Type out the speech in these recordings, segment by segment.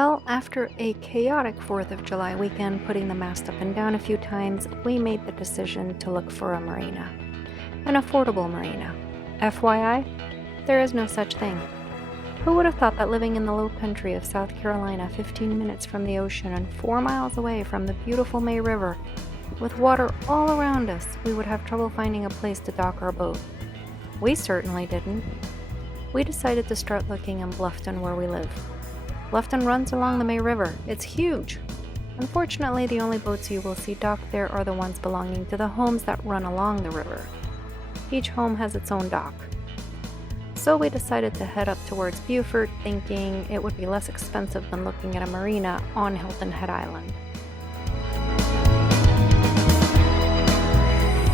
Well, after a chaotic 4th of July weekend, putting the mast up and down a few times, we made the decision to look for a marina. An affordable marina. FYI, there is no such thing. Who would have thought that living in the low country of South Carolina, 15 minutes from the ocean and 4 miles away from the beautiful May River, with water all around us, we would have trouble finding a place to dock our boat? We certainly didn't. We decided to start looking in Bluffton, where we live. Bluffton runs along the May River. It's huge. Unfortunately, the only boats you will see docked there are the ones belonging to the homes that run along the river. Each home has its own dock. So we decided to head up towards Beaufort, thinking it would be less expensive than looking at a marina on Hilton Head Island.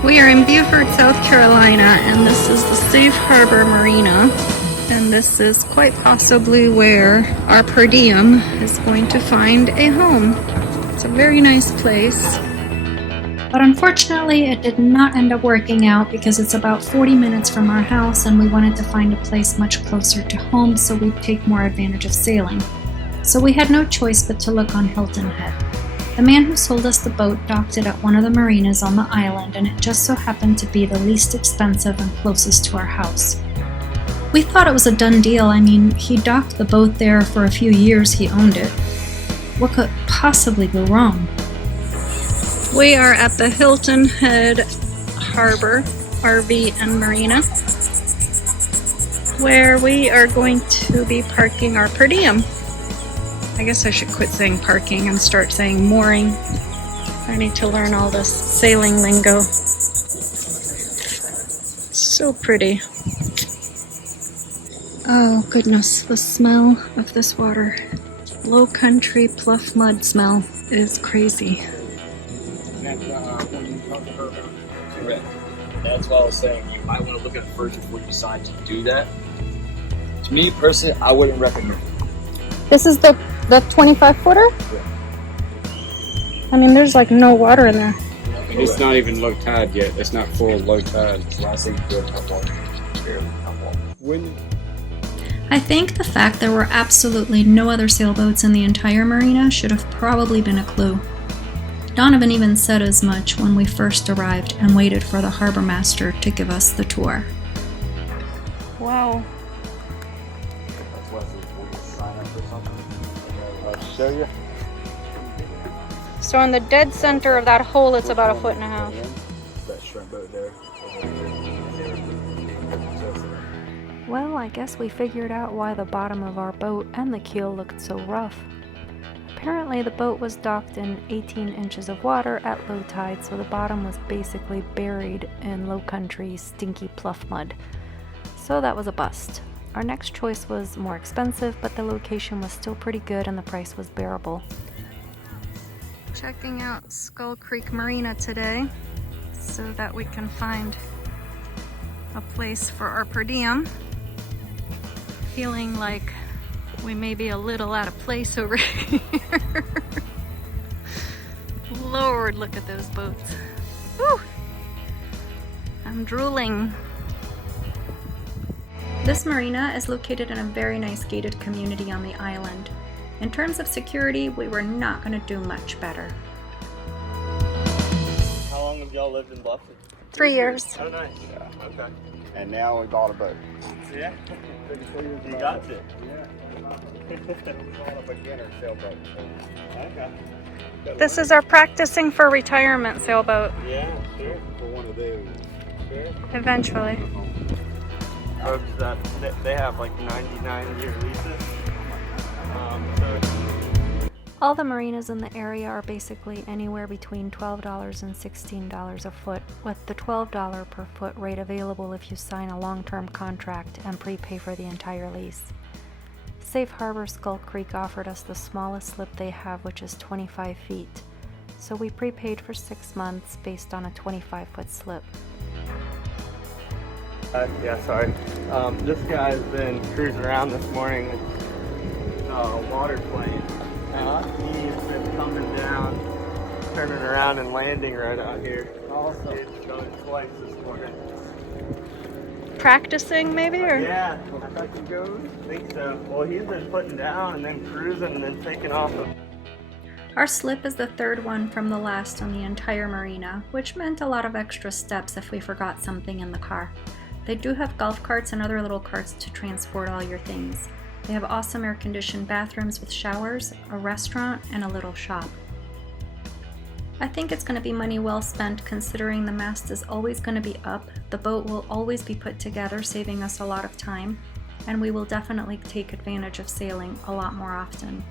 We are in Beaufort, South Carolina, and this is the Safe Harbor Marina. And this is quite possibly where Ourper Diem is going to find a home. It's a very nice place. But unfortunately, it did not end up working out because it's about 40 minutes from our house and we wanted to find a place much closer to home so we'd take more advantage of sailing. So we had no choice but to look on Hilton Head. The man who sold us the boat docked it at one of the marinas on the island, and it just so happened to be the least expensive and closest to our house. We thought it was a done deal. I mean, he docked the boat there for a few years he owned it. What could possibly go wrong? We are at the Hilton Head Harbor RV and Marina, where we are going to be parking our per diem. I guess I should quit saying parking and start saying mooring. I need to learn all this sailing lingo. So pretty. Oh goodness, the smell of this water. Low country pluff mud smell is crazy. That's why I was saying you might want to look at it first before you decide to do that. To me personally, I wouldn't recommend it. This is the 25 footer? Yeah. I mean, there's like no water in there. And it's not even low tide yet. It's not full low tide. So I say you go to hot water. Barely hot water. I think the fact there were absolutely no other sailboats in the entire marina should have probably been a clue. Donovan even said as much when we first arrived and waited for the harbor master to give us the tour. Wow. That's why I say before you sign up for something, I'll show you. So in the dead center of that hole, it's about 1.5 feet. That shrimp boat there. Well, I guess we figured out why the bottom of our boat and the keel looked so rough. Apparently the boat was docked in 18 inches of water at low tide, so the bottom was basically buried in low country stinky pluff mud. So that was a bust. Our next choice was more expensive, but the location was still pretty good and the price was bearable. Checking out Skull Creek Marina today so that we can find a place for our per diem. Feeling like we may be a little out of place over here. Lord, look at those boats. Woo! I'm drooling. This marina is located in a very nice gated community on the island. In terms of security, we were not going to do much better. How long have y'all lived in Bluffton? 3 years. Oh, nice. Yeah, okay. And now we bought a boat. Yeah? You got it. Yeah. Bought a beginner sailboat. Okay. This is our practicing for retirement sailboat. Yeah, sure. For one of those. Sure. Eventually. Folks that they have like 99-year leases. All the marinas in the area are basically anywhere between $12 and $16 a foot, with the $12 per foot rate available if you sign a long-term contract and prepay for the entire lease. Safe Harbor Skull Creek offered us the smallest slip they have, which is 25 feet, so we prepaid for 6 months based on a 25-foot slip. Yeah, sorry. This guy's been cruising around this morning with a water plane. He's been coming down, turning around and landing right out here. Awesome. He's going twice this morning. practicing maybe, or? Yeah, I thought you go. I think so. Well, he's been putting down and then cruising and then taking off. Our slip is the third one from the last on the entire marina, which meant a lot of extra steps if we forgot something in the car. They do have golf carts and other little carts to transport all your things. They have awesome air-conditioned bathrooms with showers, a restaurant, and a little shop. I think it's going to be money well spent considering the mast is always going to be up, the boat will always be put together, saving us a lot of time, and we will definitely take advantage of sailing a lot more often.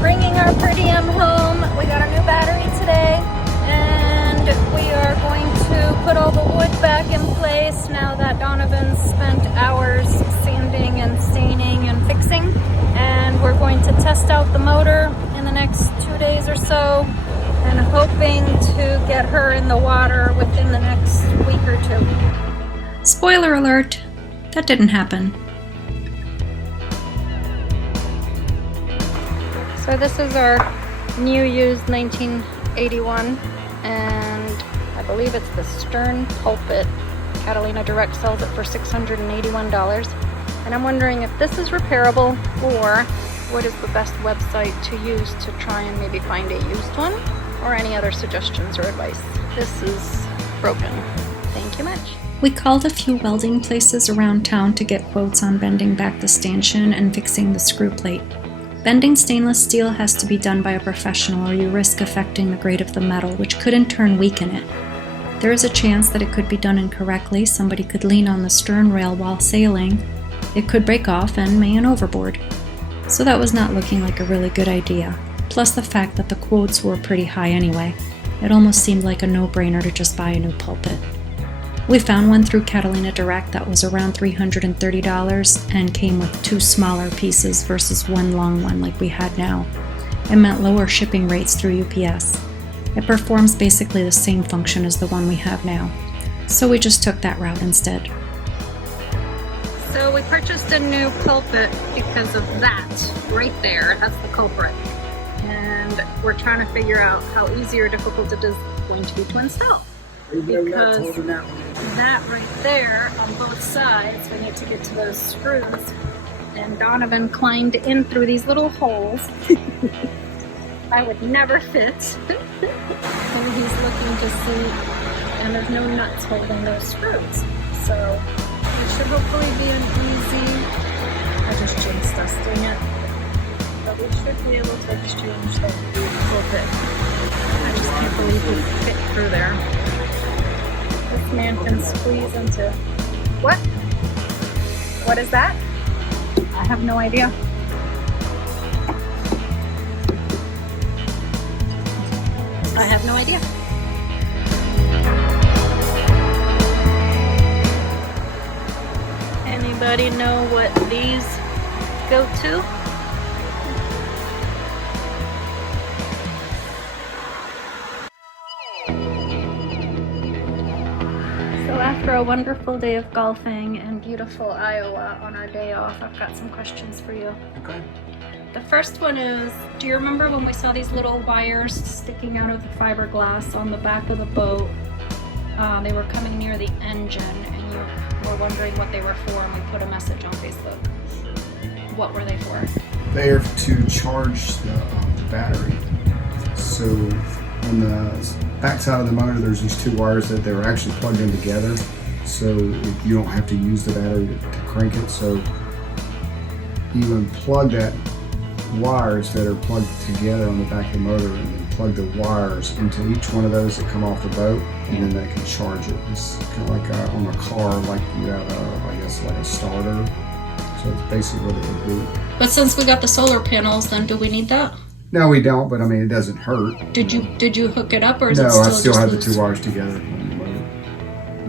Bringing our per diem home. We got a new battery today, and we are going to put all the wood back in place now that Donovan's spent hours sanding and staining and fixing. And we're going to test out the motor in the next 2 days or so, and hoping to get her in the water within the next week or two. Spoiler alert, that didn't happen. So this is our new used 1981, and I believe it's the stern pulpit. Catalina Direct sells it for $681, and I'm wondering if this is repairable or what is the best website to use to try and maybe find a used one, or any other suggestions or advice. This is broken. Thank you much. We called a few welding places around town to get quotes on bending back the stanchion and fixing the screw plate. Bending stainless steel has to be done by a professional or you risk affecting the grade of the metal, which could in turn weaken it. There is a chance that it could be done incorrectly, somebody could lean on the stern rail while sailing, it could break off and may an overboard. So that was not looking like a really good idea, plus the fact that the quotes were pretty high anyway. It almost seemed like a no-brainer to just buy a new pulpit. We found one through Catalina Direct that was around $330 and came with 2 smaller pieces versus 1 long one like we had now. It meant lower shipping rates through UPS. It performs basically the same function as the one we have now, so we just took that route instead. So we purchased a new pulpit because of that right there. That's the culprit. And we're trying to figure out how easy or difficult it is going to be to install. Because that right there on both sides, we need to get to those screws. And Donovan climbed in through these little holes. I would never fit. And he's looking to see, and there's no nuts holding those screws. So it should hopefully be an easy, I just jinxed us, dang it. But we should be able to exchange the pulpit. I just can't believe we fit through there. This man can squeeze into... What? What is that? I have no idea. I have no idea. Anybody know what these go to? After a wonderful day of golfing in beautiful Iowa on our day off, I've got some questions for you. Okay. The first one is, do you remember when we saw these little wires sticking out of the fiberglass on the back of the boat? They were coming near the engine, and you were wondering what they were for, and we put a message on Facebook. What were they for? They are to charge the battery. So on the back side of the motor, there's these 2 wires that they were actually plugged in together, so you don't have to use the battery to crank it. So you unplug that wires that are plugged together on the back of the motor, and then plug the wires into each one of those that come off the boat, and then they can charge it. It's kind of like on a car, like you have I guess like a starter. So it's basically what it would be. But since we got the solar panels, then do we need that? No, we don't, but I mean, it doesn't hurt. Did you hook it up, or is no, it still I still just have loose? the 2 wires together.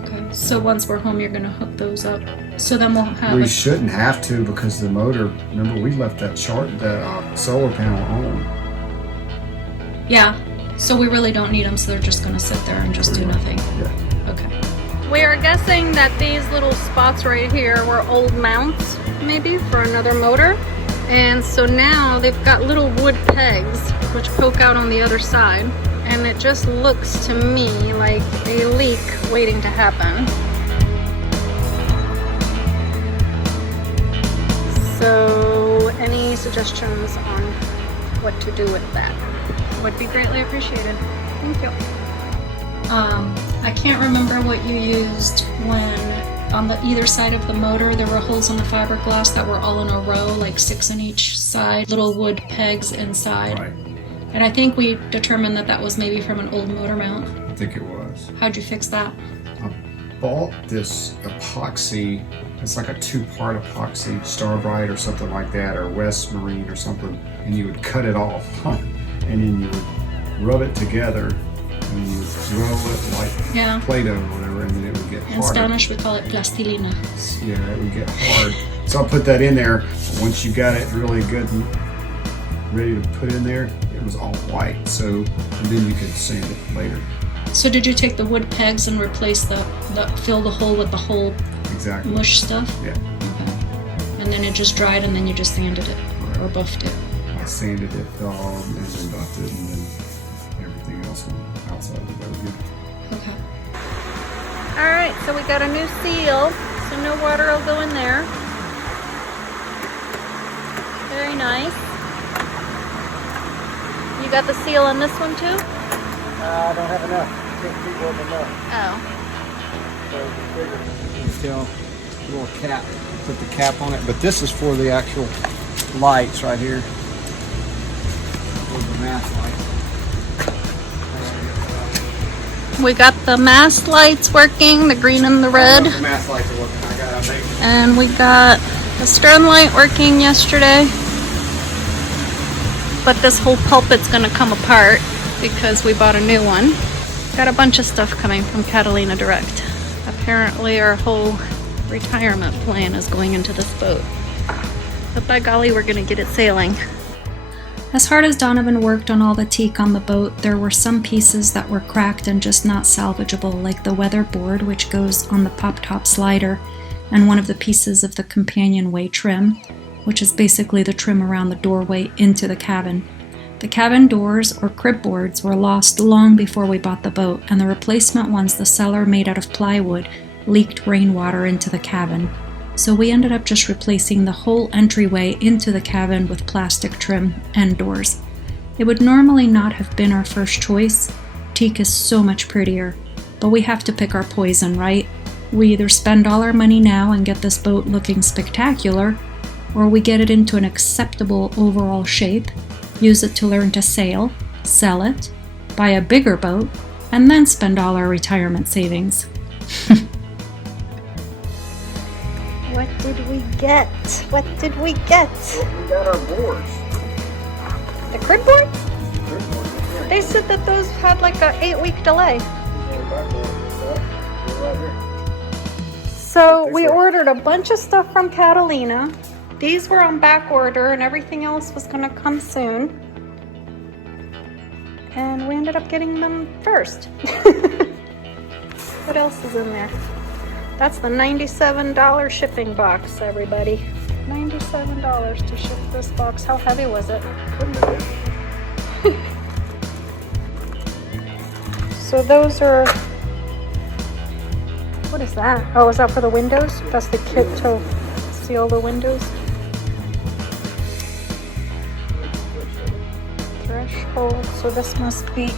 Okay, so once we're home, you're gonna hook those up. So then we'll have. We shouldn't have to, because the motor. Remember, we left that solar panel on. Yeah. So we really don't need them. So they're just gonna sit there and just do nothing. Yeah. Okay. We are guessing that these little spots right here were old mounts, maybe for another motor. And so now they've got little wood pegs which poke out on the other side, and it just looks to me like a leak waiting to happen. So any suggestions on what to do with that would be greatly appreciated. Thank you. I can't remember what you used when on the either side of the motor there were holes in the fiberglass that were all in a row, like 6 on each side, little wood pegs inside. Right. And I think we determined that that was maybe from an old motor mount. I think it was. How'd you fix that? I bought this epoxy. It's like a 2-part epoxy, Starbright or something like that, or West Marine or something. And you would cut it off, and then you would rub it together, and you would roll it like Play-Doh or whatever, and then it would get harder. In Spanish we call it plastilina. Yeah, it would get hard. So I put that in there. Once you got it really good and ready to put in there, it was all white. So and then you could sand it later. So did you take the wood pegs and replace fill the hole with the whole exactly mush stuff? Yeah. Okay. And then it just dried, and then you just sanded it or buffed it. I sanded it all and then buffed it, and then everything else on the outside of it was good. Okay. All right, so we got a new seal, so no water will go in there. Very nice. You got the seal on this one too? I don't have enough. 50 more than enough. Oh. Still a little cap. Put the cap on it, but this is for the actual lights right here. For the mast lights. We got the mast lights working, the green and the red. The mast lights are working. And we got the stern light working yesterday. But this whole pulpit's gonna come apart because we bought a new one. Got a bunch of stuff coming from Catalina Direct. Apparently our whole retirement plan is going into this boat. But by golly, we're gonna get it sailing. As hard as Donovan worked on all the teak on the boat, there were some pieces that were cracked and just not salvageable, like the weather board, which goes on the pop-top slider, and one of the pieces of the Companionway trim, which is basically the trim around the doorway into the cabin. The cabin doors, or crib boards, were lost long before we bought the boat, and the replacement ones, the cellar made out of plywood, leaked rainwater into the cabin. So we ended up just replacing the whole entryway into the cabin with plastic trim and doors. It would normally not have been our first choice. Teak is so much prettier, but we have to pick our poison, right? We either spend all our money now and get this boat looking spectacular, or we get it into an acceptable overall shape, use it to learn to sail, sell it, buy a bigger boat, and then spend all our retirement savings. What did we get? What did we get? Well, we got our boards. The crib boards? They said that those had like a 8-week delay. So we ordered a bunch of stuff from Catalina. These were on back order and everything else was gonna come soon. And we ended up getting them first. What else is in there? That's the $97 shipping box, everybody. $97 to ship this box. How heavy was it? So those are, what is that? Oh, is that for the windows? That's the kit to seal the windows. Threshold, so this must be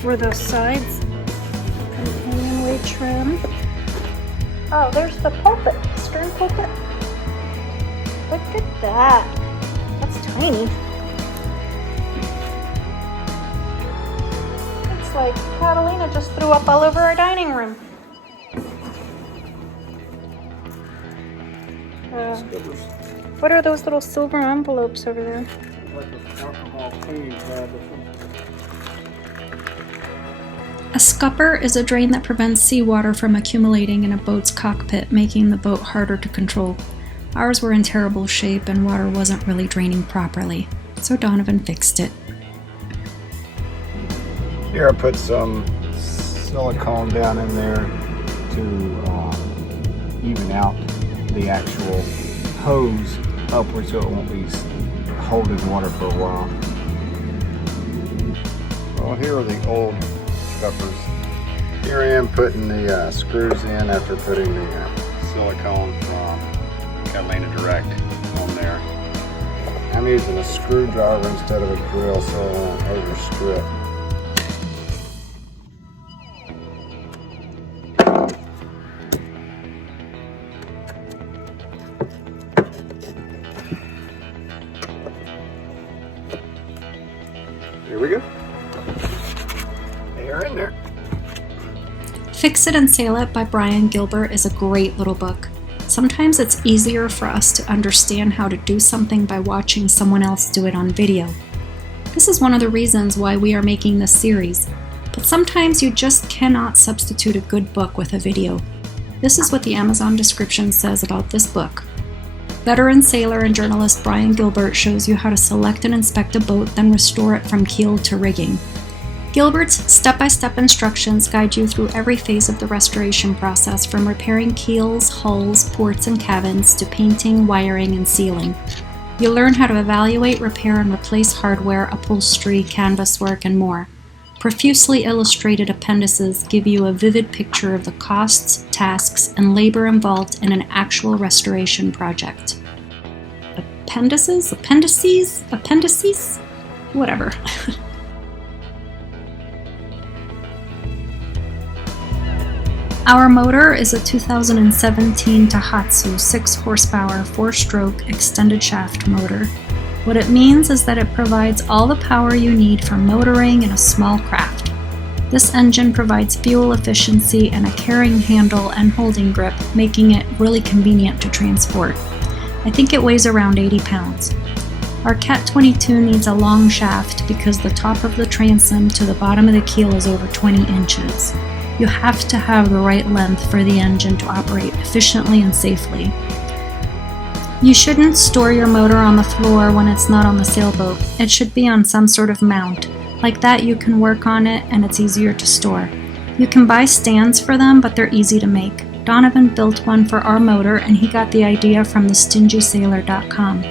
for the sides. Companionway trim. Oh, there's the pulpit, stern pulpit. Look at that. That's tiny. It's like Catalina just threw up all over our dining room. What are those little silver envelopes over there? Like the alcohol cleaning pad. A scupper is a drain that prevents seawater from accumulating in a boat's cockpit, making the boat harder to control. Ours were in terrible shape and water wasn't really draining properly, so Donovan fixed it. Here I put some silicone down in there to even out the actual hose upward so it won't be holding water for a while. Well, here are the old scuppers. Here I am putting the screws in after putting the silicone from Catalina Direct on there. I'm using a screwdriver instead of a drill so I won't overstrip. Here we go. They are in there. Fix It and Sail It by Brian Gilbert is a great little book. Sometimes it's easier for us to understand how to do something by watching someone else do it on video. This is one of the reasons why we are making this series, but sometimes you just cannot substitute a good book with a video. This is what the Amazon description says about this book. Veteran sailor and journalist Brian Gilbert shows you how to select and inspect a boat, then restore it from keel to rigging. Gilbert's step-by-step instructions guide you through every phase of the restoration process, from repairing keels, hulls, ports, and cabins to painting, wiring, and sealing. You'll learn how to evaluate, repair, and replace hardware, upholstery, canvas work, and more. Profusely illustrated appendices give you a vivid picture of the costs, tasks, and labor involved in an actual restoration project. Appendices? Whatever. Our motor is a 2017 Tohatsu 6-horsepower 4-stroke extended shaft motor. What it means is that it provides all the power you need for motoring in a small craft. This engine provides fuel efficiency and a carrying handle and holding grip, making it really convenient to transport. I think it weighs around 80 pounds. Our Cat 22 needs a long shaft because the top of the transom to the bottom of the keel is over 20 inches. You have to have the right length for the engine to operate efficiently and safely. You shouldn't store your motor on the floor when it's not on the sailboat. It should be on some sort of mount. Like that, you can work on it and it's easier to store. You can buy stands for them, but they're easy to make. Donovan built one for our motor and he got the idea from thestingysailor.com.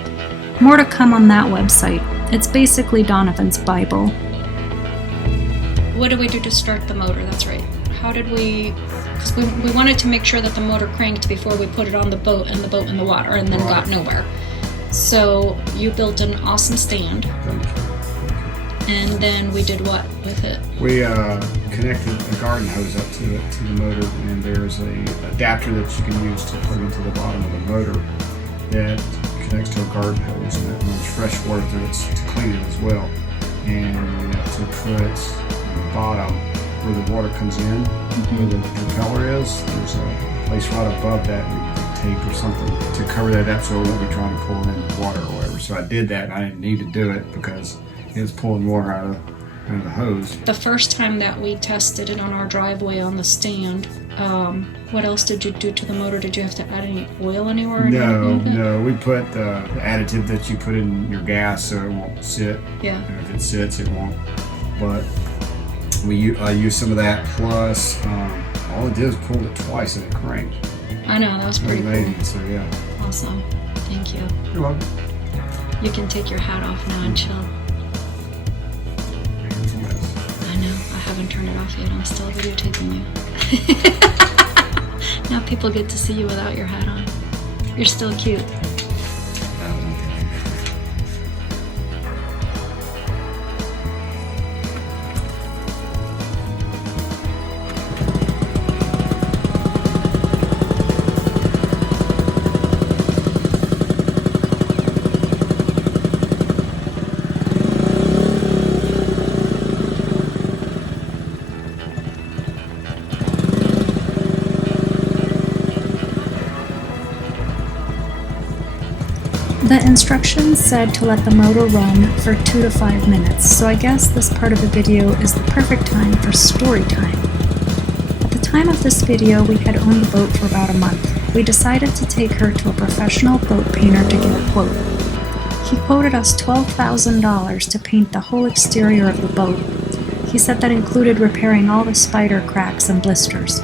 More to come on that website. It's basically Donovan's Bible. What did we do to start the motor? That's right. How did we, because we wanted to make sure that the motor cranked before we put it on the boat and the boat in the water and then got nowhere. So you built an awesome stand. And then we did what with it? We connected a garden hose up to the motor, and there's a adapter that you can use to plug into the bottom of the motor that connects to a garden hose, and it runs fresh water through it to clean it as well. And we have to put the bottom where the water comes in, where the propeller is. There's a place right above that where you can tape or something to cover that up so it won't be trying to pull in water or whatever. So I did that. I didn't need to do it because it was pulling water out of the hose. The first time that we tested it on our driveway on the stand, what else did you do to the motor? Did you have to add any oil anywhere? No. We put the additive that you put in your gas so it won't sit. Yeah. And if it sits, it won't. But I used some of that, plus all it did was pulled it twice and it cranked. I know, that was pretty cool. So yeah. Awesome. Thank you. You're welcome. You can take your hat off now and chill. I know, I haven't turned it off yet. I'm still videotaping you. Now people get to see you without your hat on. You're still cute. The instructions said to let the motor run for 2 to 5 minutes, so I guess this part of the video is the perfect time for story time. At the time of this video, we had owned the boat for about a month. We decided to take her to a professional boat painter to get a quote. He quoted us $12,000 to paint the whole exterior of the boat. He said that included repairing all the spider cracks and blisters.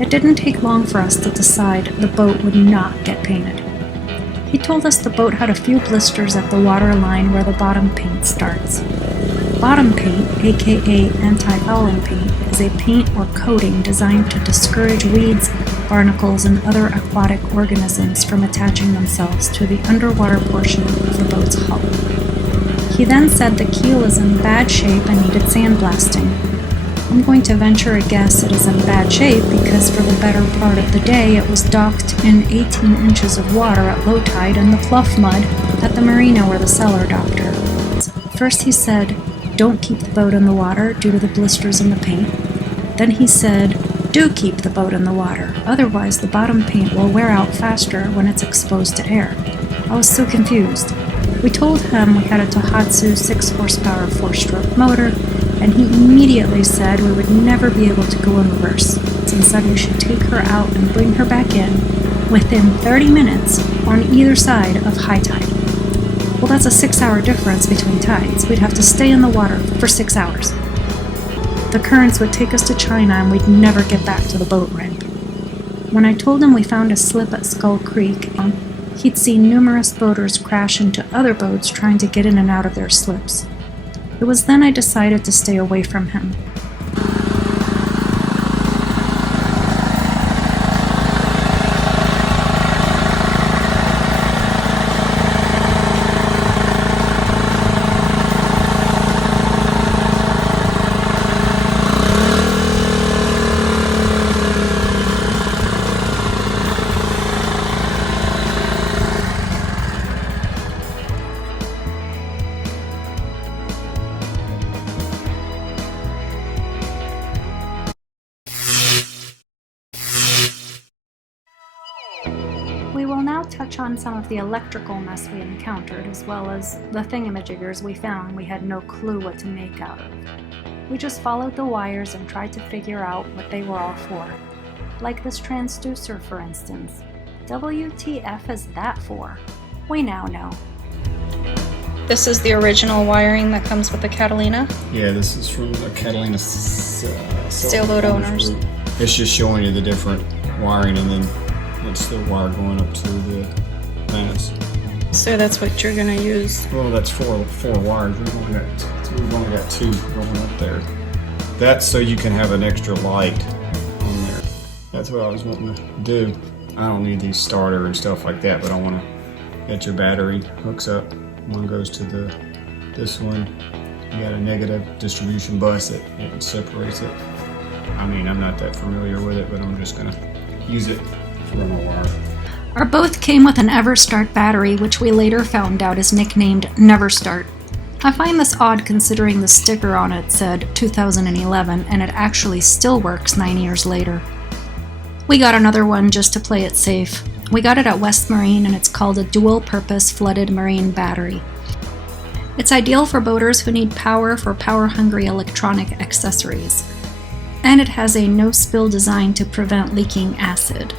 It didn't take long for us to decide the boat would not get painted. He told us the boat had a few blisters at the water line where the bottom paint starts. Bottom paint, aka anti-fouling paint, is a paint or coating designed to discourage weeds, barnacles, and other aquatic organisms from attaching themselves to the underwater portion of the boat's hull. He then said the keel is in bad shape and needed sandblasting. I'm going to venture a guess it is in bad shape because for the better part of the day it was docked in 18 inches of water at low tide in the fluff mud at the marina where the sailor docked her. First he said, "Don't keep the boat in the water due to the blisters in the paint." Then he said, "Do keep the boat in the water, otherwise the bottom paint will wear out faster when it's exposed to air." I was so confused. We told him we had a Tohatsu 6 horsepower 4-stroke motor, and he immediately said we would never be able to go in reverse, and said we should take her out and bring her back in within 30 minutes on either side of high tide. Well, that's a 6-hour difference between tides. We'd have to stay in the water for 6 hours. The currents would take us to China and we'd never get back to the boat ramp. When I told him we found a slip at Skull Creek, he'd seen numerous boaters crash into other boats trying to get in and out of their slips. It was then I decided to stay away from him. We will now touch on some of the electrical mess we encountered, as well as the thingamajiggers we found we had no clue what to make out of. We just followed the wires and tried to figure out what they were all for. Like this transducer, for instance. WTF is that for? We now know. This is the original wiring that comes with the Catalina. Yeah, this is from the Catalina Sailboat owners. It's just showing you the different wiring, and then it's the wire going up to the mast. So that's what you're gonna use. Well, that's four wires. We've only got 2 going up there. That's so you can have an extra light on there. That's what I was wanting to do. I don't need these starter and stuff like that, but I want to get your battery hooks up. One goes to this one. You got a negative distribution bus that it separates it. I mean, I'm not that familiar with it, but I'm just gonna use it for my wire. Our boat came with an EverStart battery, which we later found out is nicknamed NeverStart. I find this odd considering the sticker on it said 2011 and it actually still works 9 years later. We got another one just to play it safe. We got it at West Marine and it's called a dual-purpose flooded marine battery. It's ideal for boaters who need power for power-hungry electronic accessories. And it has a no-spill design to prevent leaking acid.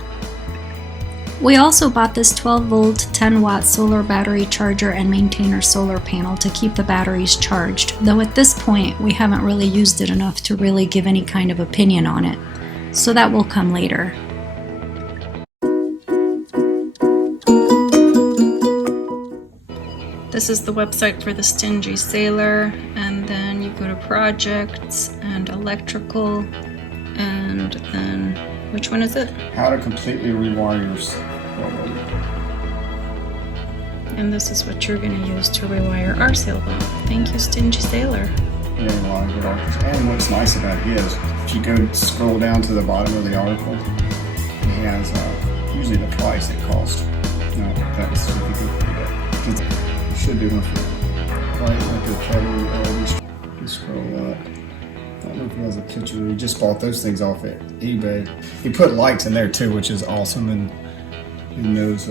We also bought this 12-volt, 10-watt solar battery charger and maintainer solar panel to keep the batteries charged, though at this point we haven't really used it enough to really give any kind of opinion on it, so that will come later. This is the website for the Stingy Sailor, and then you go to projects and electrical, and then which one is it? How to completely rewire your sailboat. And this is what you're going to use to rewire our sailboat. Thank you, Stingy Sailor. Yeah, a lot of good articles. And what's nice about it is, if you go scroll down to the bottom of the article, it has usually the price it cost. No, that's if you can read it. It should be one for right like your Catalina. You scroll up. I don't know if he has a picture. He just bought those things off at eBay. He put lights in there too, which is awesome, and in those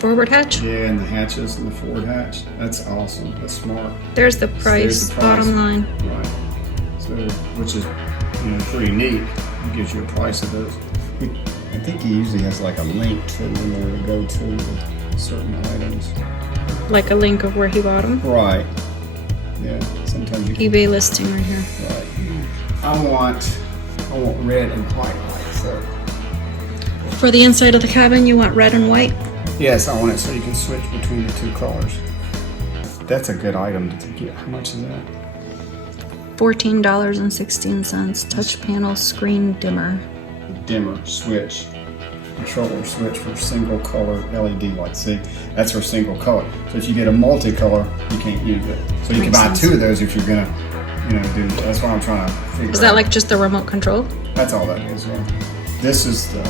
Forward hatch? yeah, and the hatches and the forward hatch. That's awesome. That's smart. There's the price, bottom line. Right. So, which is pretty neat. It gives you a price of those. I think he usually has like a link to where to go to with certain items. Like a link of where he bought them? Right. Yeah. Sometimes you can. eBay listing right here. Right. I want red and white lights. So. For the inside of the cabin, you want red and white? Yes, I want it so you can switch between the two colors. That's a good item to get. How much is that? $14.16. Touch panel screen dimmer. Dimmer switch. Controller switch for single color LED lights. See, that's for single color. So if you get a multicolor, you can't use it. So you can buy two of those if you're gonna, do. That's what I'm trying to figure out. Is that like just the remote control? That's all that is. Yeah. This is the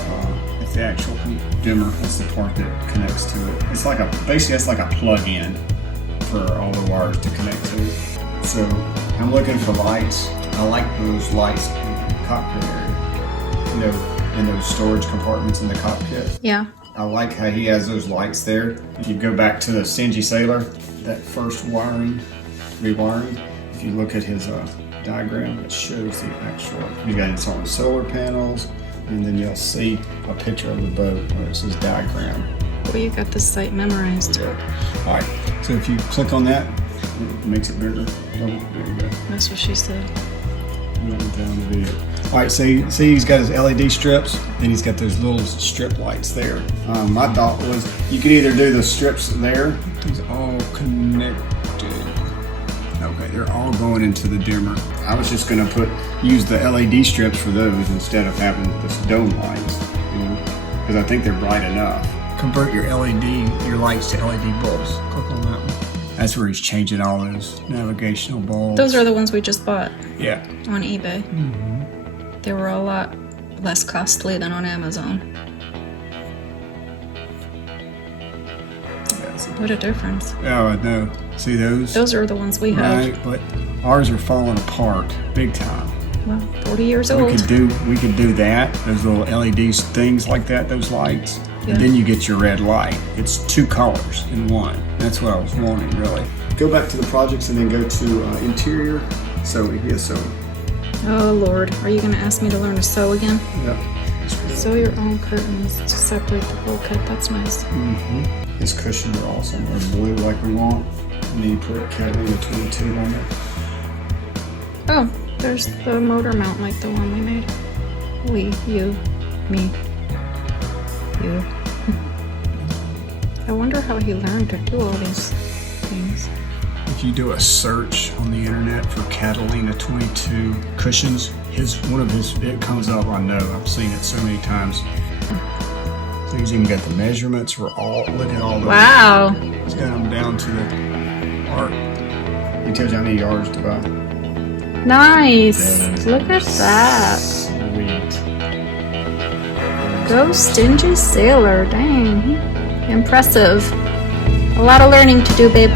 actual dimmer. That's the part that connects to it. It's like basically it's like a plug-in for all the wires to connect to it. So I'm looking for lights. I like those lights in the cockpit area. In those storage compartments in the cockpit. Yeah. I like how he has those lights there. If you go back to the Stingy Sailor, that first rewiring, if you look at his diagram, it shows the actual, you got it on solar panels, and then you'll see a picture of the boat where it says diagram. Well, you got the site memorized. All right, so if you click on that, it makes it bigger. There you go. That's what she said. All right, see he's got his LED strips, then he's got those little strip lights there. My thought was you could either do the strips there. These all connected. Okay, they're all going into the dimmer. I was just gonna use the LED strips for those instead of having this dome lights, because I think they're bright enough. Convert your lights to LED bulbs. Click on that one. That's where he's changing all those navigational bulbs. Those are the ones we just bought. Yeah. On eBay. Mm-hmm. They were a lot less costly than on Amazon. What a difference. Oh, I know. See those? Those are the ones we have. Right, but ours are falling apart big time. Well, 40 years old. We could do that. Those little LED things like that, those lights. Yeah. And then you get your red light. It's two colors in one. That's what I was wanting, really. Go back to the projects and then go to interior sewing. Yeah, sewing. Oh Lord, are you going to ask me to learn to sew again? Yeah. Sew your own curtains to separate the bulkhead. That's nice. Mm-hmm. His cushions are awesome. They're blue like we want. And then you put Catalina 22 on it. Oh, there's the motor mount like the one we made. We, you, me, you. I wonder how he learned to do all these things. If you do a search on the internet for Catalina 22 cushions, it comes up. I know, I've seen it so many times. So he's even got the measurements for look at all the. Wow. He's got them down to the art. He tells you how many yards to buy. Nice. Look at that. Sweet. Go Stingy Sailor. Dang. Impressive. A lot of learning to do, babe.